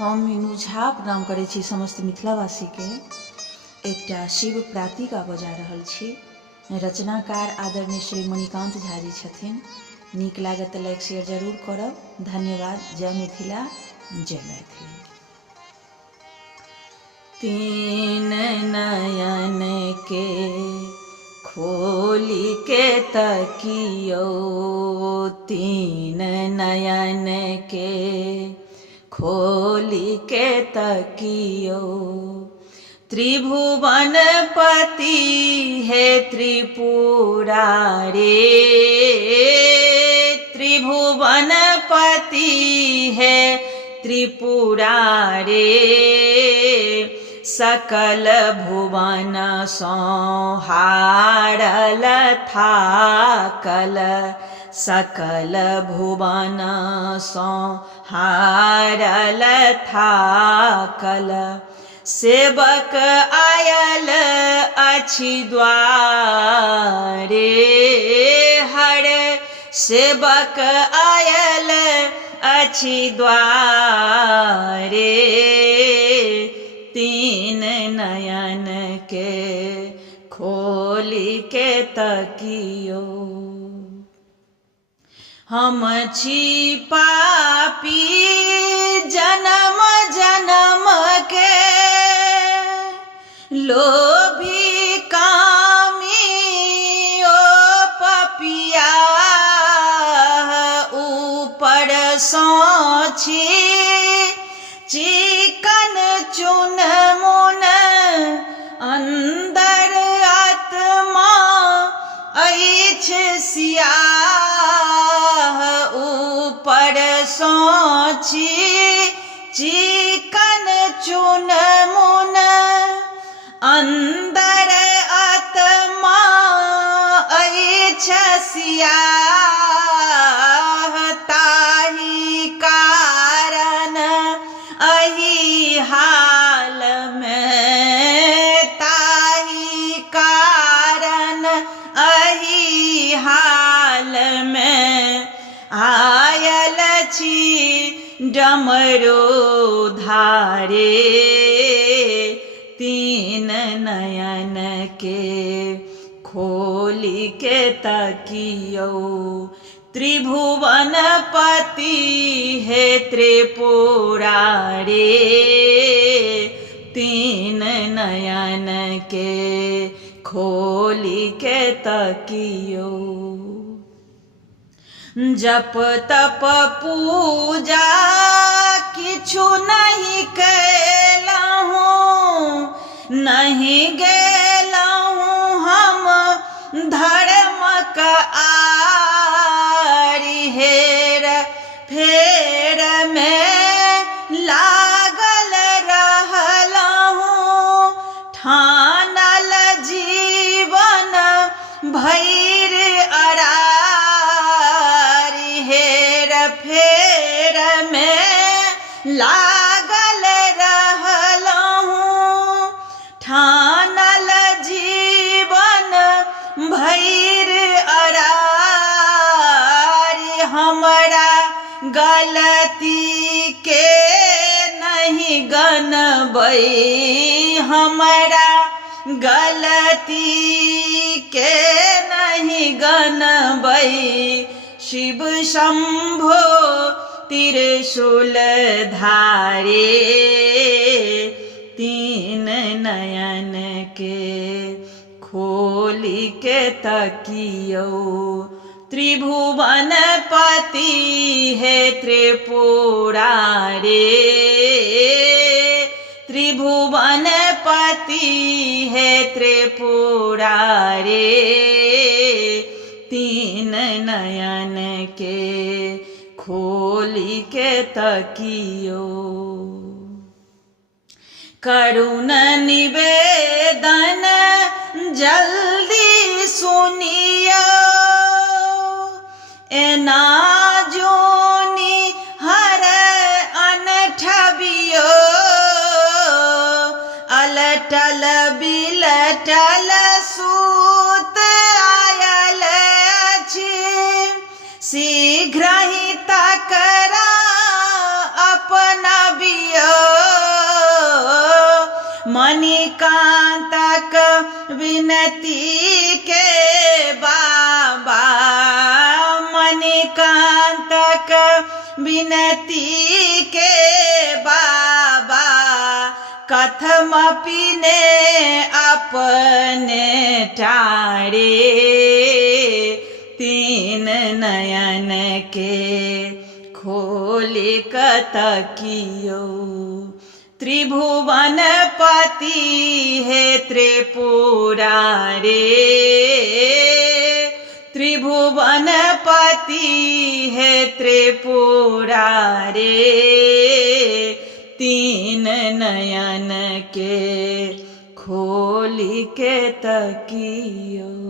हम मीनू झा प्रणाम करै छी समस्त मिथिलावासी के। एकटा शिव प्रातिका बजा रहल छी। रचनाकार आदरणीय श्री मणिकांत झा जी छथिन। नीक लागत तऽ लाइक शेयर जरूर करब। धन्यवाद। जय मिथिला, जय मैथिली। तीन नयन के खोली के तकियो, तीन नयन के खोली के तकियो, त्रिभुवन पति है त्रिपुरारी, त्रिभुवन पति है त्रिपुरारी, सकल भुवन संहारल थाकल, सकल भुवन संहारल थाकल, सेवक आयल अछि द्वारे, हर सेवक आयल अछि द्वारे, तीन नयन के खोली के तकियो। हम छी पापी जन्म जन्म के, लोभी कामी ओ पपिया, ऊपर सो छी चिकन चुन मुन, अंदर आत्मा अछि सियाह, ऊपर सो छी चिकन चुन मुन, अंदर आत्मा अछि सियाह, ताहि कारण अहि हाल में, ताहि कारण अहि हाल में, आयल छी डमरू धारे, तीन नयन के खोली के तकियो, त्रिभुवन पति है त्रिपुरारी, तीन नयन के खोली के तकियो। जप तप पूजा किछु नहीं कैलहुँ, नहीं गेलहुँ हम धर्मक आरी, हेर फेर में लागल रहलहुँ, ठानल जीवन भैर अरारी, हेर फेर में लागल रहलहुँ, ठानल जीवन भैर अरारी, हमरा गलती के नहीं गनबै, हमरा गलती के नहीं गनबै, शिव शंभो त्रिशूल धारे, तीन नयन के खोली के तकियो, त्रिभुवन पति है त्रिपुरारी, त्रिभुवन पति है त्रिपुरारी, तीन नयन के खोली के तकियो। करुण निवेदन जल्दी सुनियो, एना जोनी हर अनठबियो, अलटल बिलटल सूत आयल छी, शीघ्र ही तकरा अपना बियो मणिकान्तक विनती के बाबा, मणिकान्तक विनती के बाबा, कथमपि ने अपने टारे, तीन नयन के खोले कतकियो, त्रिभुवन पति है त्रिपुरारे, त्रिभुवन पति है त्रिपुरारे, तीन नयन के खोली के तकियो।